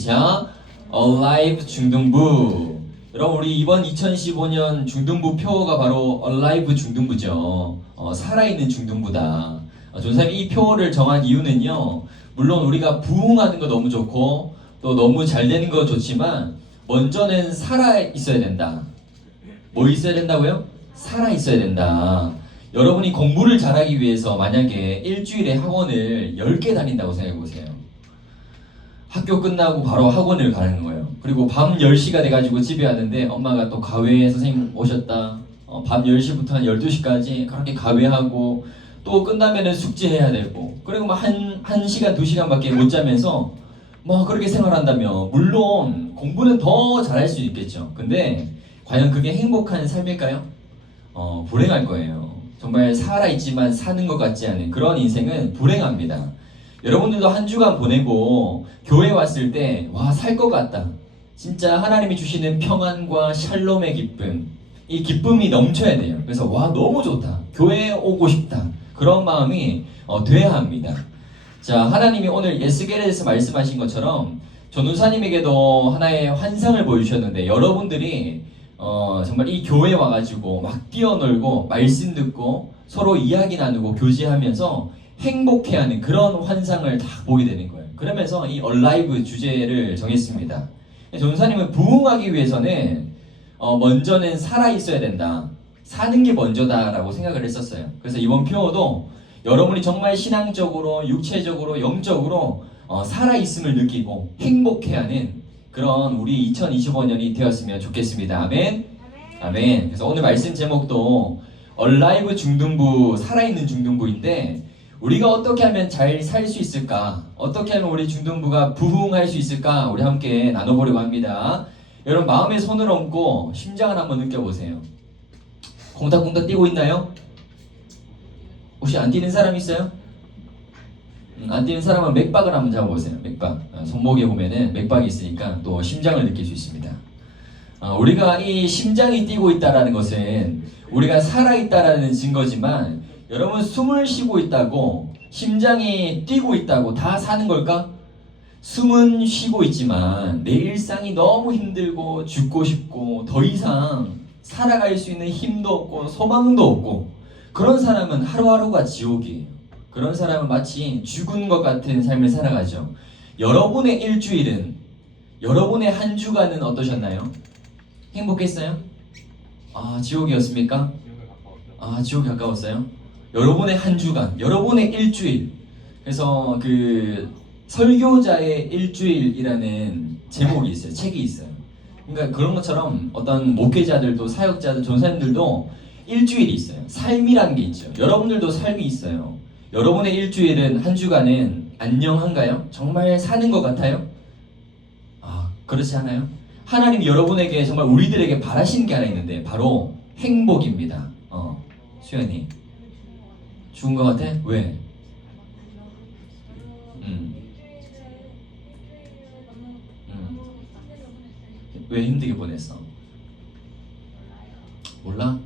자, Alive 중등부. 여러분 우리 이번 2015년 중등부 표어가 바로 Alive 중등부죠. 살아있는 중등부다. 전사님 이 표어를 정한 이유는요. 물론 우리가 부흥하는 거 너무 좋고 또 너무 잘 되는 거 좋지만 먼저는 살아 있어야 된다. 뭐 있어야 된다고요? 살아 있어야 된다. 여러분이 공부를 잘하기 위해서 만약에 일주일에 학원을 10개 다닌다고 생각해 보세요. 학교 끝나고 바로 학원을 가는 거예요. 그리고 밤 10시가 돼가지고 집에 왔는데 엄마가 또 가회 선생님 오셨다. 밤 10시부터 한 12시까지 그렇게 가회하고 또 끝나면은 숙제해야 되고 그리고 막 한 시간 2시간밖에 못 자면서 뭐 그렇게 생활한다면 물론 공부는 더 잘할 수 있겠죠. 근데 과연 그게 행복한 삶일까요? 불행할 거예요. 정말 살아있지만 사는 것 같지 않은 그런 인생은 불행합니다. 여러분들도 한 주간 보내고 교회 왔을 때 와, 살 것 같다. 진짜 하나님이 주시는 평안과 샬롬의 기쁨, 이 기쁨이 넘쳐야 돼요. 그래서 와, 너무 좋다. 교회에 오고 싶다. 그런 마음이 돼야 합니다. 자, 하나님이 오늘 예스겔에서 말씀하신 것처럼 전우사님에게도 하나의 환상을 보여주셨는데 여러분들이 정말 이 교회에 와가지고 막 뛰어놀고 말씀 듣고 서로 이야기 나누고 교제하면서 행복해하는 그런 환상을 다 보게 되는 거예요. 그러면서 이 얼라이브 주제를 정했습니다. 전사님은 부흥하기 위해서는 먼저는 살아 있어야 된다. 사는 게 먼저다라고 생각을 했었어요. 그래서 이번 표어도 여러분이 정말 신앙적으로, 육체적으로, 영적으로 살아 있음을 느끼고 행복해하는 그런 우리 2025년이 되었으면 좋겠습니다. 아멘. 아멘. 그래서 오늘 말씀 제목도 얼라이브 중등부, 살아있는 중등부인데 우리가 어떻게 하면 잘 살 수 있을까? 어떻게 하면 우리 중등부가 부흥할 수 있을까? 우리 함께 나눠보려고 합니다. 여러분 마음에 손을 얹고 심장을 한번 느껴보세요. 콩닥콩닥 뛰고 있나요? 혹시 안 뛰는 사람 있어요? 안 뛰는 사람은 맥박을 한번 잡아보세요. 맥박. 손목에 보면은 맥박이 있으니까 또 심장을 느낄 수 있습니다. 우리가 이 심장이 뛰고 있다는 것은 우리가 살아있다라는 증거지만 여러분 숨을 쉬고 있다고 심장이 뛰고 있다고 다 사는 걸까? 숨은 쉬고 있지만 내 일상이 너무 힘들고 죽고 싶고 더 이상 살아갈 수 있는 힘도 없고 소망도 없고 그런 사람은 하루하루가 지옥이에요. 그런 사람은 마치 죽은 것 같은 삶을 살아가죠. 여러분의 일주일은 여러분의 한 주간은 어떠셨나요? 행복했어요? 지옥이었습니까? 지옥이 가까웠어요? 여러분의 한 주간, 여러분의 일주일. 그래서 그 설교자의 일주일이라는 제목이 있어요. 책이 있어요. 그러니까 그런 것처럼 어떤 목회자들도 사역자들, 전사님들도 일주일이 있어요. 삶이라는 게 있죠. 여러분들도 삶이 있어요. 여러분의 일주일은 한 주간은 안녕한가요? 정말 사는 것 같아요? 그렇지 않아요? 하나님이 여러분에게 정말 우리들에게 바라시는 게 하나 있는데 바로 행복입니다. 수연이 죽은 것 같아? 왜? 왜 힘들게 보냈어? 몰라?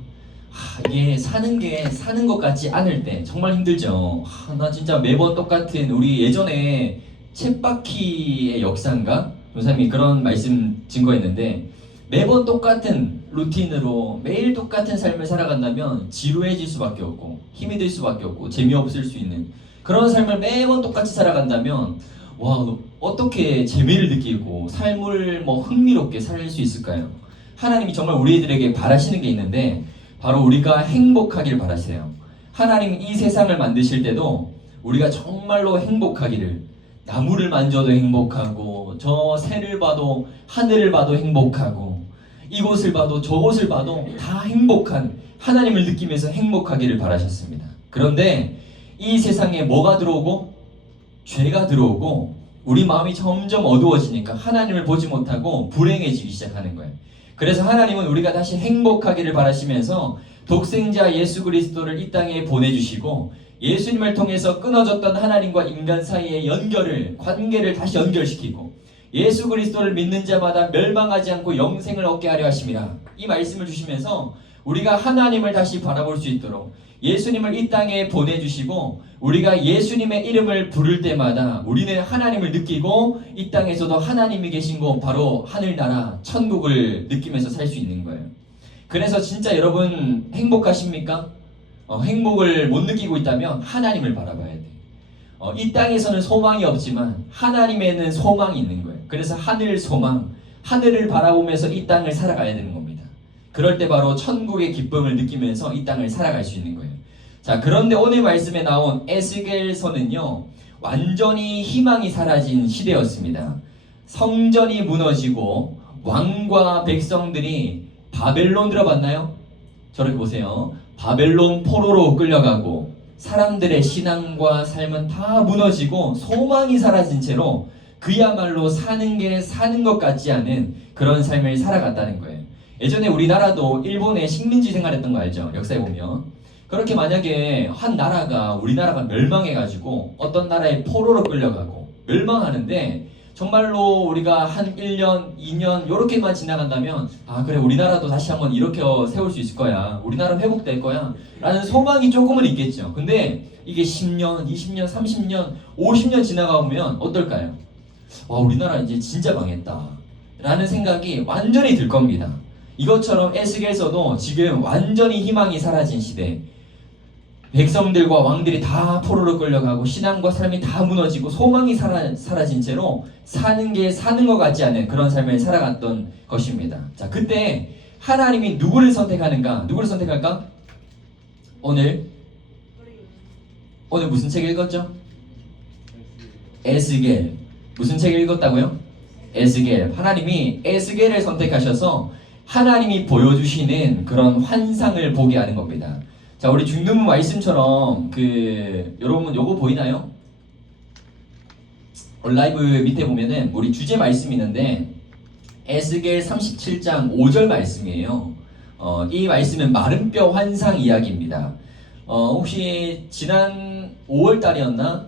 이게 사는 것 같지 않을 때 정말 힘들죠. 나 진짜 매번 똑같은 우리 예전에 쳇바퀴의 역사인가? 교사님이 그런 말씀 증거했는데 매번 똑같은 루틴으로 매일 똑같은 삶을 살아간다면 지루해질 수밖에 없고 힘이 들 수밖에 없고 재미없을 수 있는 그런 삶을 매번 똑같이 살아간다면 와, 어떻게 재미를 느끼고 삶을 흥미롭게 살 수 있을까요? 하나님이 정말 우리들에게 바라시는 게 있는데 바로 우리가 행복하길 바라세요. 하나님이 이 세상을 만드실 때도 우리가 정말로 행복하기를 나무를 만져도 행복하고 저 새를 봐도 하늘을 봐도 행복하고 이곳을 봐도 저곳을 봐도 다 행복한 하나님을 느끼면서 행복하기를 바라셨습니다. 그런데 이 세상에 뭐가 들어오고? 죄가 들어오고 우리 마음이 점점 어두워지니까 하나님을 보지 못하고 불행해지기 시작하는 거예요. 그래서 하나님은 우리가 다시 행복하기를 바라시면서 독생자 예수 그리스도를 이 땅에 보내주시고 예수님을 통해서 끊어졌던 하나님과 인간 사이의 관계를 다시 연결시키고 예수 그리스도를 믿는 자마다 멸망하지 않고 영생을 얻게 하려 하심이라 이 말씀을 주시면서 우리가 하나님을 다시 바라볼 수 있도록 예수님을 이 땅에 보내주시고 우리가 예수님의 이름을 부를 때마다 우리는 하나님을 느끼고 이 땅에서도 하나님이 계신 곳 바로 하늘나라 천국을 느끼면서 살 수 있는 거예요. 그래서 진짜 여러분 행복하십니까? 행복을 못 느끼고 있다면 하나님을 바라봐야 돼. 이 땅에서는 소망이 없지만 하나님에는 소망이 있는 거예요. 그래서 하늘 소망, 하늘을 바라보면서 이 땅을 살아가야 되는 겁니다. 그럴 때 바로 천국의 기쁨을 느끼면서 이 땅을 살아갈 수 있는 거예요. 자, 그런데 오늘 말씀에 나온 에스겔서는요, 완전히 희망이 사라진 시대였습니다. 성전이 무너지고 왕과 백성들이 바벨론 들어봤나요? 저렇게 보세요. 바벨론 포로로 끌려가고 사람들의 신앙과 삶은 다 무너지고 소망이 사라진 채로 그야말로 사는 게 사는 것 같지 않은 그런 삶을 살아갔다는 거예요. 예전에 우리나라도 일본의 식민지 생활했던 거 알죠? 역사에 보면. 그렇게 만약에 한 나라가 우리나라가 멸망해가지고 어떤 나라에 포로로 끌려가고 멸망하는데 정말로 우리가 한 1년, 2년 요렇게만 지나간다면 아 그래 우리나라도 다시 한번 이렇게 세울 수 있을 거야. 우리나라 회복될 거야. 라는 소망이 조금은 있겠죠. 근데 이게 10년, 20년, 30년, 50년 지나가보면 어떨까요? 와 우리나라 이제 진짜 망했다. 라는 생각이 완전히 들 겁니다. 이것처럼 에스겔서도 지금 완전히 희망이 사라진 시대, 백성들과 왕들이 다 포로로 끌려가고 신앙과 삶이 다 무너지고 소망이 사라진 채로 사는 게 사는 것 같지 않은 그런 삶을 살아갔던 것입니다. 자, 그때 하나님이 누구를 선택하는가? 누구를 선택할까? 오늘 무슨 책 읽었죠? 에스겔. 무슨 책 읽었다고요? 에스겔. 하나님이 에스겔을 선택하셔서 하나님이 보여주시는 그런 환상을 보게 하는 겁니다. 자, 우리 중등부 말씀처럼 여러분 요거 보이나요? 라이브 밑에 보면은 우리 주제 말씀이 있는데 에스겔 37장 5절 말씀이에요. 이 말씀은 마른 뼈 환상 이야기입니다. 혹시 지난 5월 달이었나?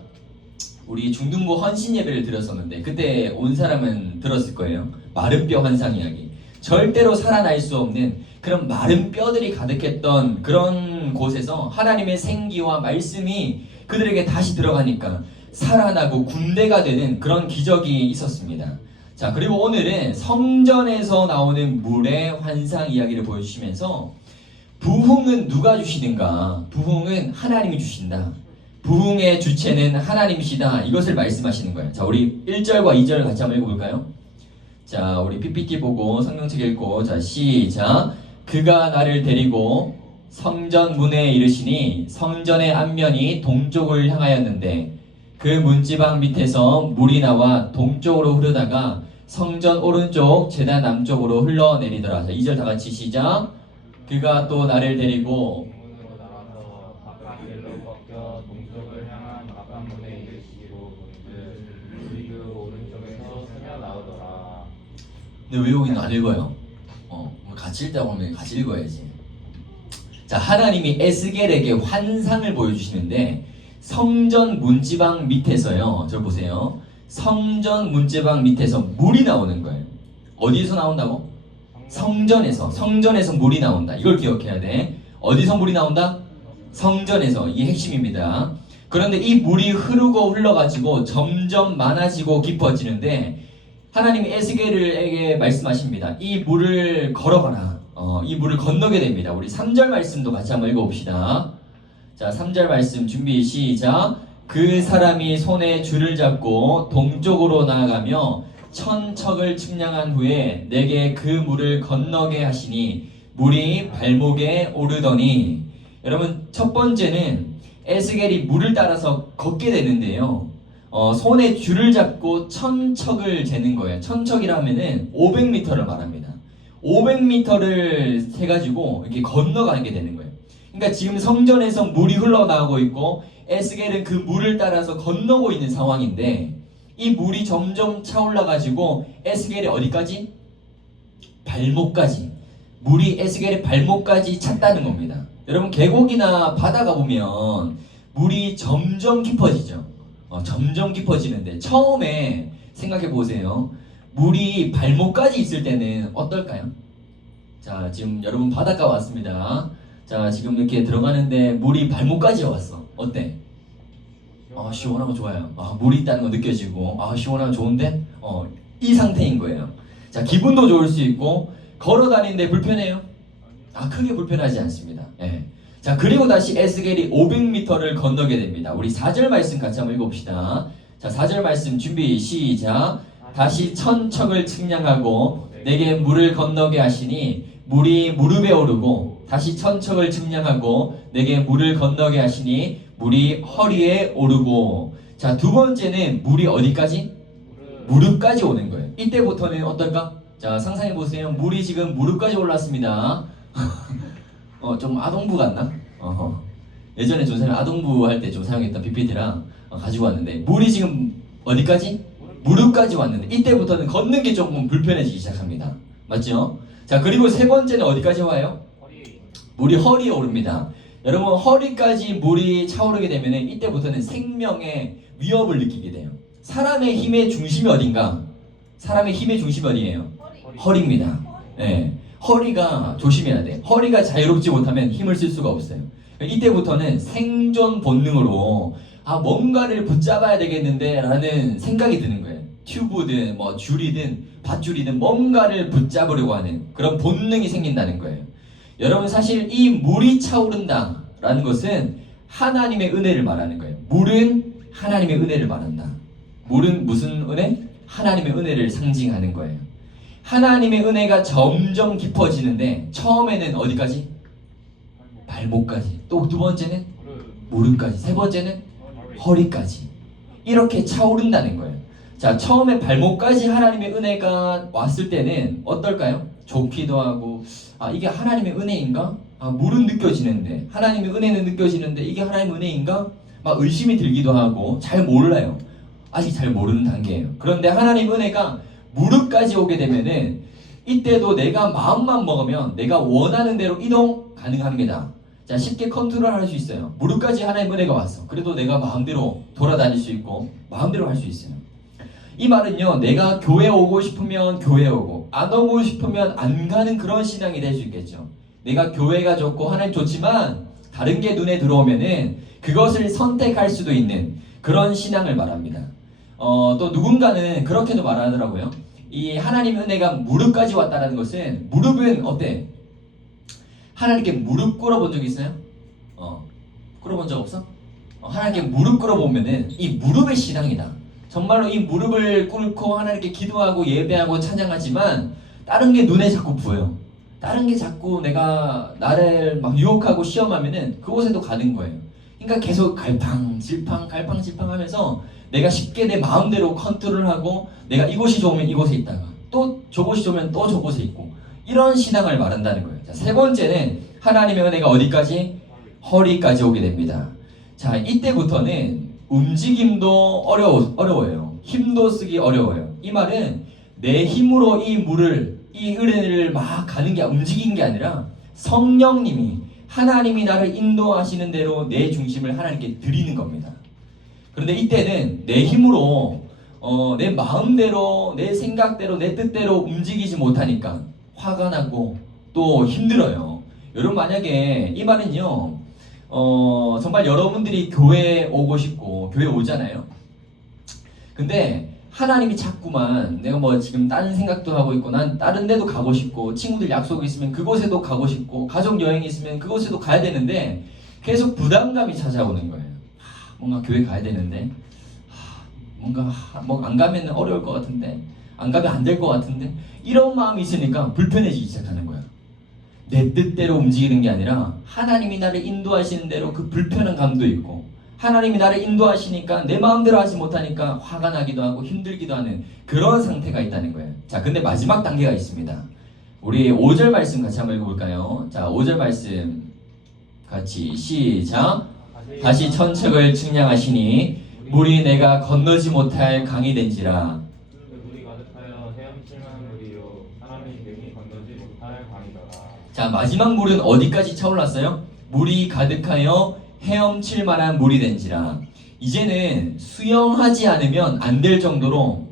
우리 중등부 헌신 예배를 드렸었는데 그때 온 사람은 들었을 거예요. 마른 뼈 환상 이야기. 절대로 살아날 수 없는 그런 마른 뼈들이 가득했던 그런 곳에서 하나님의 생기와 말씀이 그들에게 다시 들어가니까 살아나고 군대가 되는 그런 기적이 있었습니다. 자, 그리고 오늘은 성전에서 나오는 물의 환상 이야기를 보여주시면서 부흥은 누가 주시는가? 부흥은 하나님이 주신다. 부흥의 주체는 하나님이시다. 이것을 말씀하시는 거예요. 자, 우리 1절과 2절 같이 한번 읽어볼까요? 자, 우리 PPT 보고 성경책 읽고 자, 시작. 그가 나를 데리고 성전 문에 이르시니 성전의 앞면이 동쪽을 향하였는데 그 문지방 밑에서 물이 나와 동쪽으로 흐르다가 성전 오른쪽 제단 남쪽으로 흘러내리더라. 자, 2절 다 같이 시작. 그가 또 나를 데리고 문으로 나가서 바깥길로 꺾여 동쪽을 향한 바깥문에 이르시기로 물이 그 오른쪽에서 스며 나오더라. 근데 왜 여기는 안 읽어요? 같이 읽다 보면 같이 읽어야지. 자, 하나님이 에스겔에게 환상을 보여주시는데 성전 문지방 밑에서요. 저 보세요. 성전 문지방 밑에서 물이 나오는 거예요. 어디에서 나온다고? 성전에서 물이 나온다. 이걸 기억해야 돼. 어디서 물이 나온다? 성전에서. 이게 핵심입니다. 그런데 이 물이 흐르고 흘러가지고 점점 많아지고 깊어지는데 하나님이 에스겔에게 말씀하십니다. 이 물을 걸어가라. 이 물을 건너게 됩니다. 우리 3절 말씀도 같이 한번 읽어봅시다. 자, 3절 말씀 준비 시작. 그 사람이 손에 줄을 잡고 동쪽으로 나아가며 천척을 측량한 후에 내게 그 물을 건너게 하시니 물이 발목에 오르더니. 여러분, 첫 번째는 에스겔이 물을 따라서 걷게 되는데요. 손에 줄을 잡고 천척을 재는 거예요. 천척이라면은 500m를 말합니다. 500m를 세가지고 이렇게 건너가게 되는 거예요. 그러니까 지금 성전에서 물이 흘러나오고 있고 에스겔은 그 물을 따라서 건너고 있는 상황인데 이 물이 점점 차올라가지고 에스겔이 어디까지? 발목까지. 물이 에스겔의 발목까지 찼다는 겁니다. 여러분, 계곡이나 바다가 보면 물이 점점 깊어지죠. 점점 깊어지는데 처음에 생각해 보세요. 물이 발목까지 있을 때는 어떨까요? 자, 지금 여러분 바닷가 왔습니다. 자, 지금 이렇게 들어가는데 물이 발목까지 왔어. 어때? 시원하고 좋아요. 물이 있다는 거 느껴지고, 시원하고 좋은데? 이 상태인 거예요. 자, 기분도 좋을 수 있고, 걸어 다니는데 불편해요? 크게 불편하지 않습니다. 예. 자, 그리고 다시 에스겔이 500m를 건너게 됩니다. 우리 4절 말씀 같이 한번 읽어봅시다. 자, 4절 말씀 준비, 시작. 다시 천척을 측량하고 내게 물을 건너게 하시니 물이 무릎에 오르고, 다시 천척을 측량하고 내게 물을 건너게 하시니 물이 허리에 오르고. 자, 두 번째는 물이 어디까지? 무릎까지 오는 거예요. 이때부터는 어떨까? 자, 상상해 보세요. 물이 지금 무릎까지 올랐습니다. 좀 아동부 같나? 예전에 조사님 아동부 할 때 좀 사용했던 PPT랑 가지고 왔는데, 물이 지금 어디까지? 무릎까지 왔는데, 이때부터는 걷는 게 조금 불편해지기 시작합니다. 맞죠? 자, 그리고 세 번째는 어디까지 와요? 물이 허리에 오릅니다. 여러분, 허리까지 물이 차오르게 되면 이때부터는 생명의 위협을 느끼게 돼요. 사람의 힘의 중심이 어딘가? 사람의 힘의 중심이 어디예요? 허리입니다. 네. 허리가 조심해야 돼. 허리가 자유롭지 못하면 힘을 쓸 수가 없어요. 이때부터는 생존 본능으로 뭔가를 붙잡아야 되겠는데 라는 생각이 드는 거예요. 튜브든 줄이든 밧줄이든 뭔가를 붙잡으려고 하는 그런 본능이 생긴다는 거예요. 여러분, 사실 이 물이 차오른다 라는 것은 하나님의 은혜를 말하는 거예요. 물은 하나님의 은혜를 말한다. 물은 무슨 은혜? 하나님의 은혜를 상징하는 거예요. 하나님의 은혜가 점점 깊어지는데, 처음에는 어디까지? 발목까지. 또 두 번째는 무릎까지. 세 번째는 허리까지. 이렇게 차오른다는 거예요. 자, 처음에 발목까지 하나님의 은혜가 왔을 때는 어떨까요? 좋기도 하고, 이게 하나님의 은혜인가? 물은 느껴지는데, 하나님의 은혜는 느껴지는데 이게 하나님의 은혜인가? 막 의심이 들기도 하고, 잘 몰라요. 아직 잘 모르는 단계예요. 그런데 하나님의 은혜가 무릎까지 오게 되면은, 이때도 내가 마음만 먹으면 내가 원하는 대로 이동 가능합니다. 자, 쉽게 컨트롤할 수 있어요. 무릎까지 하나님의 은혜가 왔어. 그래도 내가 마음대로 돌아다닐 수 있고 마음대로 할 수 있어요. 이 말은요, 내가 교회 오고 싶으면 교회 오고 안 오고 싶으면 안 가는 그런 신앙이 될 수 있겠죠. 내가 교회가 좋고 하나님 좋지만 다른 게 눈에 들어오면은 그것을 선택할 수도 있는 그런 신앙을 말합니다. 또 누군가는 그렇게도 말하더라고요. 이 하나님의 은혜가 무릎까지 왔다는 것은, 무릎은 어때? 하나님께 무릎 꿇어본 적 있어요? 꿇어본 적 없어? 하나님께 무릎 꿇어보면은 이 무릎의 신앙이다. 정말로 이 무릎을 꿇고 하나님께 기도하고 예배하고 찬양하지만 다른 게 눈에 자꾸 보여. 다른 게 자꾸 나를 막 유혹하고 시험하면은 그곳에도 가는 거예요. 그러니까 계속 갈팡질팡 하면서 내가 쉽게 내 마음대로 컨트롤하고, 내가 이곳이 좋으면 이곳에 있다가 또 저곳이 좋으면 또 저곳에 있고, 이런 신앙을 말한다는 거예요. 자, 세 번째는 하나님의 은혜가 어디까지? 허리까지 오게 됩니다. 자, 이때부터는 움직임도 어려워요. 힘도 쓰기 어려워요. 이 말은 내 힘으로 이 은혜를 막 가는 게, 움직이는 게 아니라 성령님이, 하나님이 나를 인도하시는 대로 내 중심을 하나님께 드리는 겁니다. 그런데 이때는 내 힘으로 내 마음대로, 내 생각대로, 내 뜻대로 움직이지 못하니까 화가 나고 또 힘들어요. 여러분, 만약에 이 말은요, 정말 여러분들이 교회에 오고 싶고 교회 오잖아요. 근데 하나님이 자꾸만, 내가 지금 다른 생각도 하고 있고, 난 다른 데도 가고 싶고, 친구들 약속이 있으면 그곳에도 가고 싶고, 가족 여행이 있으면 그곳에도 가야 되는데 계속 부담감이 찾아오는 거예요. 뭔가 교회 가야 되는데, 뭔가 안 가면 어려울 것 같은데, 안 가면 안 될 것 같은데, 이런 마음이 있으니까 불편해지기 시작하는 거야. 내 뜻대로 움직이는 게 아니라 하나님이 나를 인도하시는 대로 그 불편한 감도 있고, 하나님이 나를 인도하시니까 내 마음대로 하지 못하니까 화가 나기도 하고 힘들기도 하는 그런 상태가 있다는 거예요. 자, 근데 마지막 단계가 있습니다. 우리 5절 말씀 같이 한번 읽어볼까요? 자, 5절 말씀 같이 시작. 다시 천척을 측량하시니 물이 내가 건너지 못할 강이 된지라. 물이 가득하여 헤엄칠만한 물이요 사람이 능히 건너지 못할 강이더라. 자, 마지막 물은 어디까지 차올랐어요? 물이 가득하여 헤엄칠 만한 물이 된지라. 이제는 수영하지 않으면 안 될 정도로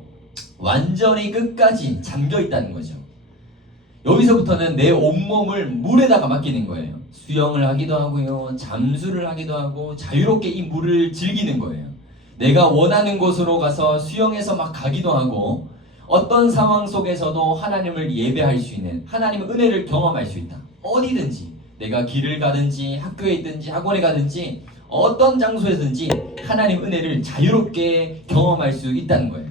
완전히 끝까지 잠겨 있다는 거죠. 여기서부터는 내 온몸을 물에다가 맡기는 거예요. 수영을 하기도 하고요, 잠수를 하기도 하고 자유롭게 이 물을 즐기는 거예요. 내가 원하는 곳으로 가서 수영해서 막 가기도 하고 어떤 상황 속에서도 하나님을 예배할 수 있는, 하나님의 은혜를 경험할 수 있다. 어디든지 내가 길을 가든지 학교에 있든지 학원에 가든지 어떤 장소에든지 하나님 은혜를 자유롭게 경험할 수 있다는 거예요.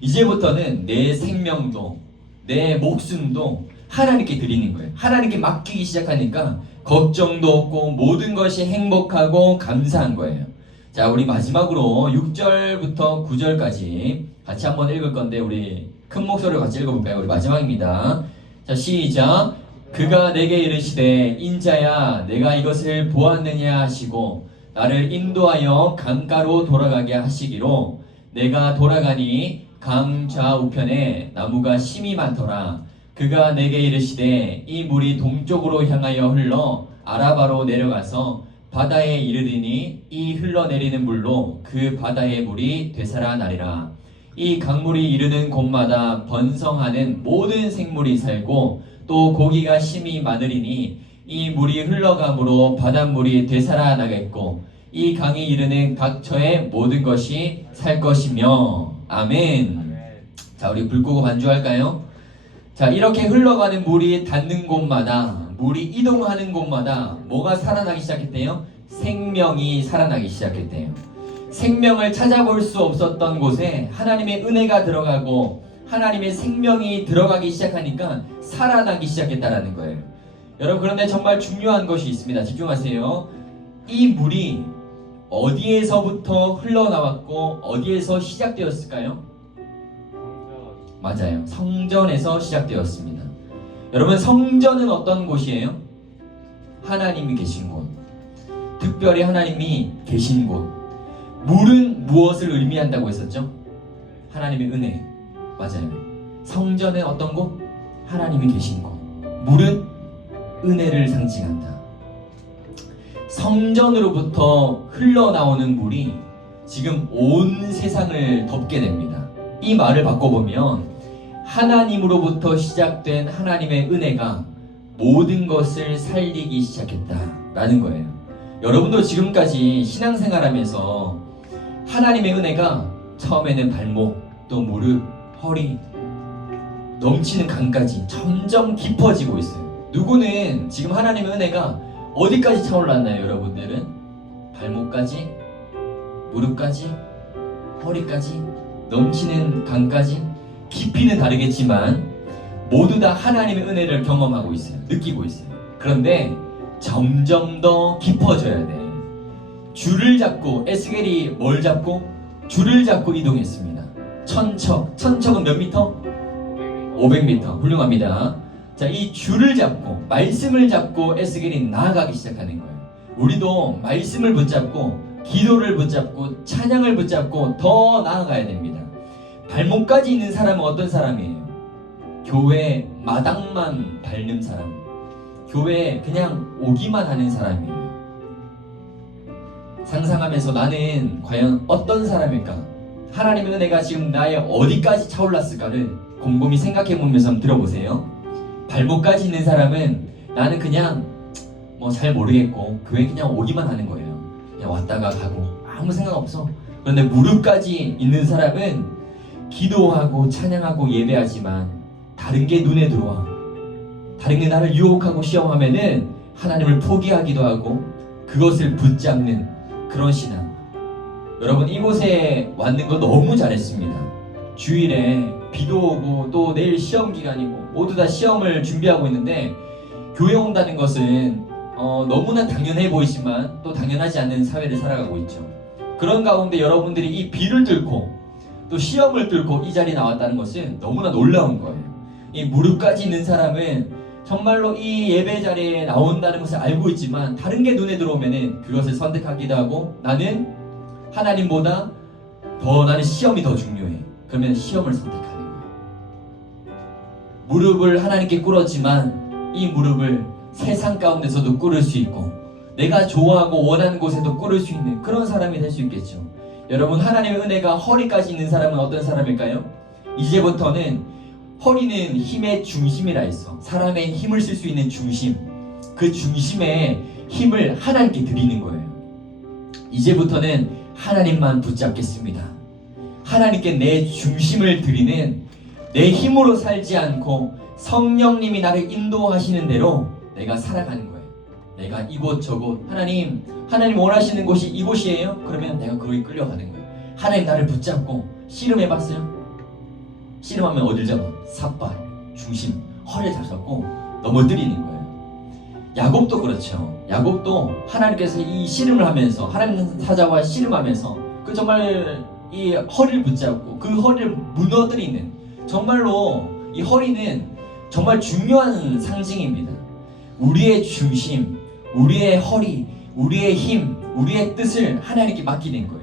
이제부터는 내 생명도 내 목숨도 하나님께 드리는 거예요. 하나님께 맡기기 시작하니까 걱정도 없고 모든 것이 행복하고 감사한 거예요. 자, 우리 마지막으로 6절부터 9절까지 같이 한번 읽을 건데 우리 큰 목소리로 같이 읽어볼까요? 우리 마지막입니다. 자, 시작. 그가 내게 이르시되 인자야 내가 이것을 보았느냐 하시고 나를 인도하여 강가로 돌아가게 하시기로 내가 돌아가니 강 좌우편에 나무가 심이 많더라. 그가 내게 이르시되 이 물이 동쪽으로 향하여 흘러 아라바로 내려가서 바다에 이르리니 이 흘러내리는 물로 그 바다의 물이 되살아나리라. 이 강물이 이르는 곳마다 번성하는 모든 생물이 살고 또 고기가 심이 많으리니 이 물이 흘러감으로 바닷물이 되살아나겠고 이 강이 이르는 각처의 모든 것이 살 것이며. 아멘. 자, 우리 불 끄고 반주할까요? 자, 이렇게 흘러가는 물이 닿는 곳마다, 물이 이동하는 곳마다 뭐가 살아나기 시작했대요? 생명이 살아나기 시작했대요. 생명을 찾아볼 수 없었던 곳에 하나님의 은혜가 들어가고 하나님의 생명이 들어가기 시작하니까 살아나기 시작했다라는 거예요. 여러분, 그런데 정말 중요한 것이 있습니다. 집중하세요. 이 물이 어디에서부터 흘러나왔고 어디에서 시작되었을까요? 맞아요. 성전에서 시작되었습니다. 여러분, 성전은 어떤 곳이에요? 하나님이 계신 곳. 특별히 하나님이 계신 곳. 물은 무엇을 의미한다고 했었죠? 하나님의 은혜. 맞아요. 성전은 어떤 곳? 하나님이 계신 곳. 물은 은혜를 상징한다. 성전으로부터 흘러나오는 물이 지금 온 세상을 덮게 됩니다. 이 말을 바꿔보면 하나님으로부터 시작된 하나님의 은혜가 모든 것을 살리기 시작했다라는 거예요. 여러분도 지금까지 신앙생활하면서 하나님의 은혜가 처음에는 발목, 또 무릎, 허리, 넘치는 강까지 점점 깊어지고 있어요. 누구는 지금 하나님의 은혜가 어디까지 차올랐나요, 여러분들은? 발목까지? 무릎까지? 허리까지? 넘치는 강까지? 깊이는 다르겠지만 모두 다 하나님의 은혜를 경험하고 있어요. 느끼고 있어요. 그런데 점점 더 깊어져야 돼. 줄을 잡고, 에스겔이 뭘 잡고? 줄을 잡고 이동했습니다. 천척은 몇 미터? 500m. 훌륭합니다. 자, 이 줄을 잡고 말씀을 잡고 에스겔이 나아가기 시작하는 거예요. 우리도 말씀을 붙잡고 기도를 붙잡고 찬양을 붙잡고 더 나아가야 됩니다. 발목까지 있는 사람은 어떤 사람이에요? 교회 마당만 밟는 사람, 교회에 그냥 오기만 하는 사람이에요. 상상하면서 나는 과연 어떤 사람일까? 하나님의 은혜가 지금 나의 어디까지 차올랐을까를 곰곰이 생각해 보면서 한번 들어보세요. 발목까지 있는 사람은 나는 그냥 뭐 잘 모르겠고 교회 그냥 오기만 하는 거예요. 그냥 왔다가 가고 아무 생각 없어. 그런데 무릎까지 있는 사람은 기도하고 찬양하고 예배하지만 다른 게 눈에 들어와. 다른 게 나를 유혹하고 시험하면은 하나님을 포기하기도 하고 그것을 붙잡는 그런 신앙. 여러분, 이곳에 왔는 거 너무 잘했습니다. 주일에 비도 오고 또 내일 시험 기간이고 모두 다 시험을 준비하고 있는데 교회 온다는 것은 너무나 당연해 보이지만 또 당연하지 않는 사회를 살아가고 있죠. 그런 가운데 여러분들이 이 비를 뚫고 또 시험을 뚫고 이 자리에 나왔다는 것은 너무나 놀라운 거예요. 이 무릎까지 있는 사람은 정말로 이 예배 자리에 나온다는 것을 알고 있지만 다른 게 눈에 들어오면은 그것을 선택하기도 하고 나는 하나님보다 나는 시험이 더 중요해. 그러면 시험을 선택하는 거예요. 무릎을 하나님께 꿇었지만 이 무릎을 세상 가운데서도 꿇을 수 있고 내가 좋아하고 원하는 곳에도 꿇을 수 있는 그런 사람이 될 수 있겠죠. 여러분, 하나님의 은혜가 허리까지 있는 사람은 어떤 사람일까요? 이제부터는 허리는 힘의 중심이라 했어. 사람의 힘을 쓸 수 있는 중심. 그 중심에 힘을 하나님께 드리는 거예요. 이제부터는 하나님만 붙잡겠습니다. 하나님께 내 중심을 드리는, 내 힘으로 살지 않고 성령님이 나를 인도하시는 대로 내가 살아가는 거예요. 내가 이곳 저곳, 하나님 원하시는 곳이 이곳이에요? 그러면 내가 거기 끌려가는 거예요. 하나님 나를 붙잡고 씨름해봤어요? 씨름하면 어딜 잡아? 삿발, 중심, 허리를 잡고 넘어뜨리는 거예요. 야곱도 그렇죠. 야곱도 하나님께서 이 씨름을 하면서, 하나님 사자와 씨름하면서 그 정말 이 허리를 붙잡고 그 허리를 무너뜨리는, 정말로 이 허리는 정말 중요한 상징입니다. 우리의 중심, 우리의 허리, 우리의 힘, 우리의 뜻을 하나님께 맡기는 거예요.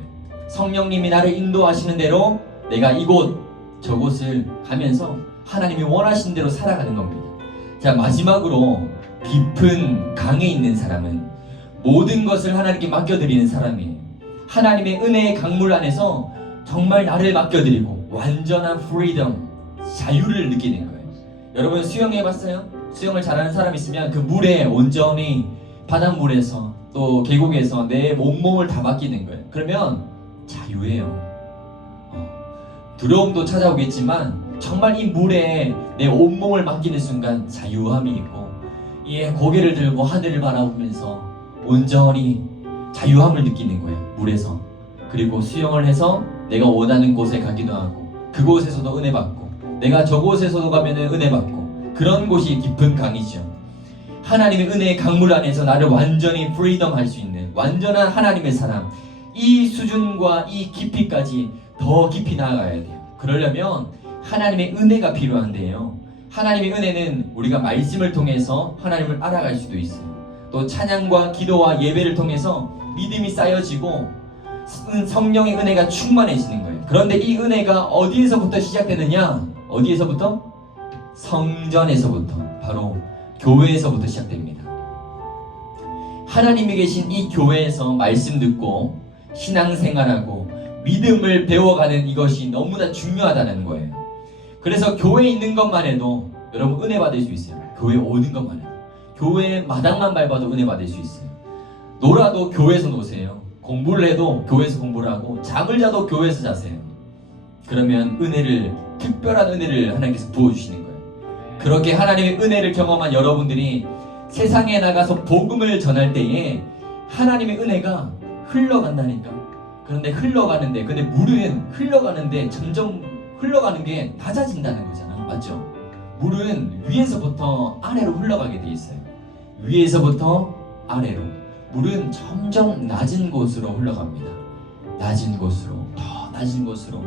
성령님이 나를 인도하시는 대로 내가 이곳 저곳을 가면서 하나님이 원하시는 대로 살아가는 겁니다. 자, 마지막으로 깊은 강에 있는 사람은 모든 것을 하나님께 맡겨드리는 사람이에요. 하나님의 은혜의 강물 안에서 정말 나를 맡겨드리고 완전한 프리덤, 자유를 느끼는 거예요. 여러분 수영해봤어요? 수영을 잘하는 사람 있으면 그 물에 온전히, 바닷물에서 또 계곡에서 내 온몸을 다 맡기는 거예요. 그러면 자유예요. 두려움도 찾아오겠지만 정말 이 물에 내 온몸을 맡기는 순간 자유함이 있고, 이 고개를 들고 하늘을 바라보면서 온전히 자유함을 느끼는 거예요. 물에서. 그리고 수영을 해서 내가 원하는 곳에 가기도 하고, 그곳에서도 은혜 받고, 내가 저곳에서도 가면은 은혜 받고, 그런 곳이 깊은 강이죠. 하나님의 은혜의 강물 안에서 나를 완전히 프리덤 할 수 있는 완전한 하나님의 사람, 이 수준과 이 깊이까지 더 깊이 나아가야 돼요. 그러려면 하나님의 은혜가 필요한데요. 하나님의 은혜는 우리가 말씀을 통해서 하나님을 알아갈 수도 있어요. 또 찬양과 기도와 예배를 통해서 믿음이 쌓여지고 성령의 은혜가 충만해지는 거예요. 그런데 이 은혜가 어디에서부터 시작되느냐? 어디에서부터? 성전에서부터, 바로 교회에서부터 시작됩니다. 하나님이 계신 이 교회에서 말씀 듣고 신앙생활하고 믿음을 배워가는 이것이 너무나 중요하다는 거예요. 그래서 교회에 있는 것만 해도 여러분 은혜 받을 수 있어요. 교회에 오는 것만 해도, 교회 마당만 밟아도 은혜 받을 수 있어요. 놀아도 교회에서 노세요. 공부를 해도 교회에서 공부를 하고, 잠을 자도 교회에서 자세요. 그러면 은혜를, 특별한 은혜를 하나님께서 부어주시는 거예요. 그렇게 하나님의 은혜를 경험한 여러분들이 세상에 나가서 복음을 전할 때에 하나님의 은혜가 흘러간다니까. 그런데 흘러가는데, 근데 물은 흘러가는데 점점 흘러가는 게 낮아진다는 거잖아. 맞죠? 물은 위에서부터 아래로 흘러가게 돼 있어요. 위에서부터 아래로. 물은 점점 낮은 곳으로 흘러갑니다. 낮은 곳으로, 더 낮은 곳으로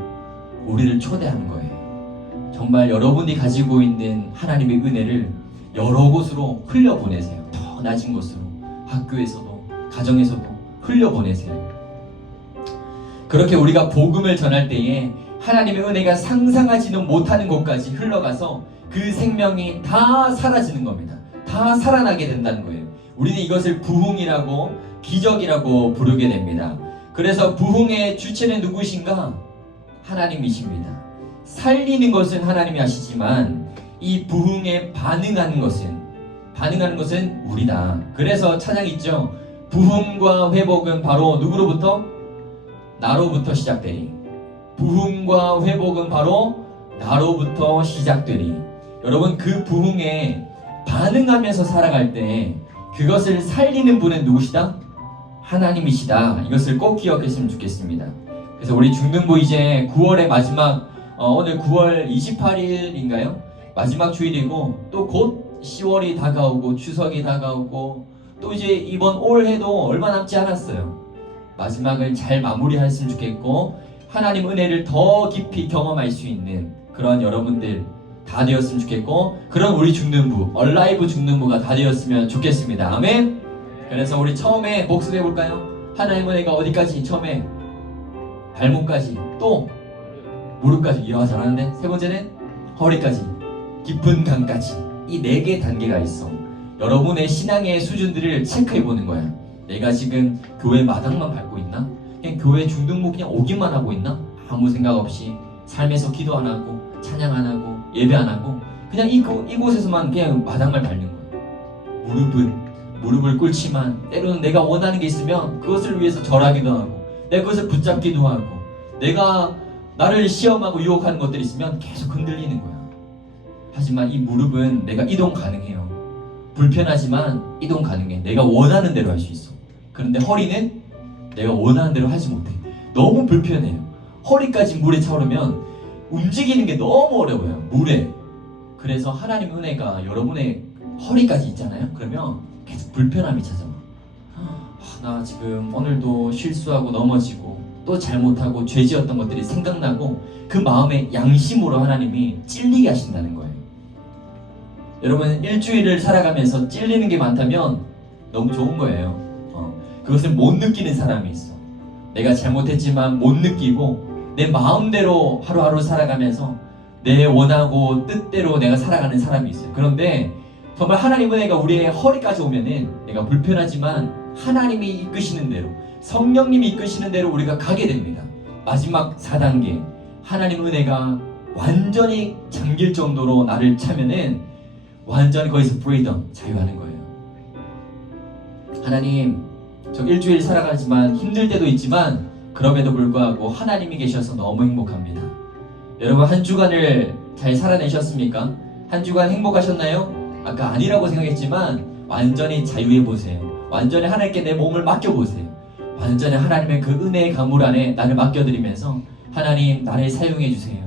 우리를 초대하는 거예요. 정말 여러분이 가지고 있는 하나님의 은혜를 여러 곳으로 흘려보내세요. 더 낮은 곳으로, 학교에서도, 가정에서도 흘려보내세요. 그렇게 우리가 복음을 전할 때에 하나님의 은혜가 상상하지는 못하는 곳까지 흘러가서 그 생명이 다 사라지는 겁니다. 다 살아나게 된다는 거예요. 우리는 이것을 부흥이라고, 기적이라고 부르게 됩니다. 그래서 부흥의 주체는 누구신가? 하나님이십니다. 살리는 것은 하나님이 하시지만 이 부흥에 반응하는 것은 우리다. 그래서 찬양 있죠. 부흥과 회복은 바로 누구로부터? 나로부터 시작되리. 부흥과 회복은 바로 나로부터 시작되리. 여러분, 그 부흥에 반응하면서 살아갈 때 그것을 살리는 분은 누구시다? 하나님이시다. 이것을 꼭 기억했으면 좋겠습니다. 그래서 우리 중등부 이제 9월의 마지막, 오늘 9월 28일인가요? 마지막 주일이고, 또 곧 10월이 다가오고 추석이 다가오고, 또 이제 이번 올해도 얼마 남지 않았어요. 마지막을 잘 마무리했으면 좋겠고, 하나님 은혜를 더 깊이 경험할 수 있는 그런 여러분들 다 되었으면 좋겠고, 그런 우리 중등부, 얼라이브 중등부가 다 되었으면 좋겠습니다. 아멘. 그래서 우리 처음에 복습해 볼까요? 하나님 은혜가 어디까지? 처음에 발목까지, 또 무릎까지. 이야, 잘하는데. 세 번째는 허리까지, 깊은 강까지. 이 4개 단계가 있어. 여러분의 신앙의 수준들을 체크해 보는 거야. 내가 지금 교회 마당만 밟고 있나? 그냥 교회 중등부 그냥 오기만 하고 있나? 아무 생각 없이 삶에서 기도 안 하고 찬양 안 하고 예배 안 하고 그냥 이곳에서만 그냥 마당을 밟는 거예요. 무릎을 꿇지만 때로는 내가 원하는 게 있으면 그것을 위해서 절하기도 하고 내가 그것을 붙잡기도 하고 내가 나를 시험하고 유혹하는 것들이 있으면 계속 흔들리는 거야. 하지만 이 무릎은 내가 이동 가능해요. 불편하지만 이동 가능해. 내가 원하는 대로 할 수 있어. 그런데 허리는 내가 원하는 대로 하지 못해. 너무 불편해요. 허리까지 물에 차오르면 움직이는 게 너무 어려워요. 물에. 그래서 하나님의 은혜가 여러분의 허리까지 있잖아요. 그러면 계속 불편함이 찾아와. 나 지금 오늘도 실수하고 넘어지고 또 잘못하고 죄지었던 것들이 생각나고 그 마음의 양심으로 하나님이 찔리게 하신다는 거예요. 여러분 일주일을 살아가면서 찔리는 게 많다면 너무 좋은 거예요. 그것을 못 느끼는 사람이 있어. 내가 잘못했지만 못 느끼고 내 마음대로 하루하루 살아가면서 내 원하고 뜻대로 내가 살아가는 사람이 있어요. 그런데 정말 하나님 은혜가 우리의 허리까지 오면은 내가 불편하지만 하나님이 이끄시는 대로 성령님이 이끄시는 대로 우리가 가게 됩니다. 마지막 4단계 하나님 은혜가 완전히 잠길 정도로 나를 차면은 완전히 거기서 프리덤 자유하는 거예요. 하나님 저 일주일 살아가지만 힘들 때도 있지만 그럼에도 불구하고 하나님이 계셔서 너무 행복합니다. 여러분 한 주간을 잘 살아내셨습니까? 한 주간 행복하셨나요? 아까 아니라고 생각했지만 완전히 자유해보세요. 완전히 하나님께 내 몸을 맡겨보세요. 완전히 하나님의 그 은혜의 가물 안에 나를 맡겨드리면서 하나님 나를 사용해주세요.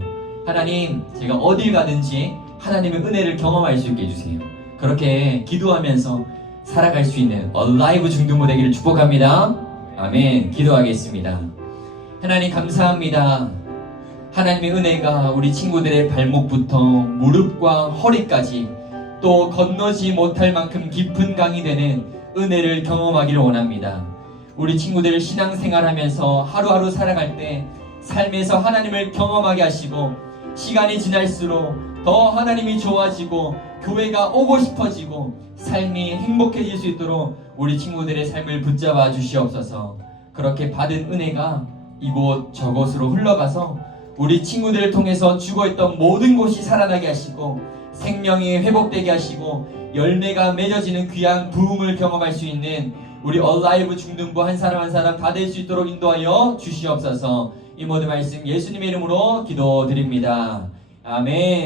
하나님 제가 어딜 가든지 하나님의 은혜를 경험할 수 있게 해주세요. 그렇게 기도하면서 살아갈 수 있는 얼라이브 중등부 되기를 축복합니다. 아멘. 기도하겠습니다. 하나님 감사합니다. 하나님의 은혜가 우리 친구들의 발목부터 무릎과 허리까지 또 건너지 못할 만큼 깊은 강이 되는 은혜를 경험하기를 원합니다. 우리 친구들 신앙생활하면서 하루하루 살아갈 때 삶에서 하나님을 경험하게 하시고 시간이 지날수록 더 하나님이 좋아지고 교회가 오고 싶어지고 삶이 행복해질 수 있도록 우리 친구들의 삶을 붙잡아 주시옵소서. 그렇게 받은 은혜가 이곳 저곳으로 흘러가서 우리 친구들을 통해서 죽어있던 모든 곳이 살아나게 하시고 생명이 회복되게 하시고 열매가 맺어지는 귀한 부흥을 경험할 수 있는 우리 얼라이브 중등부 한 사람 한 사람 다 될 수 있도록 인도하여 주시옵소서. 이 모든 말씀 예수님의 이름으로 기도드립니다. 아멘.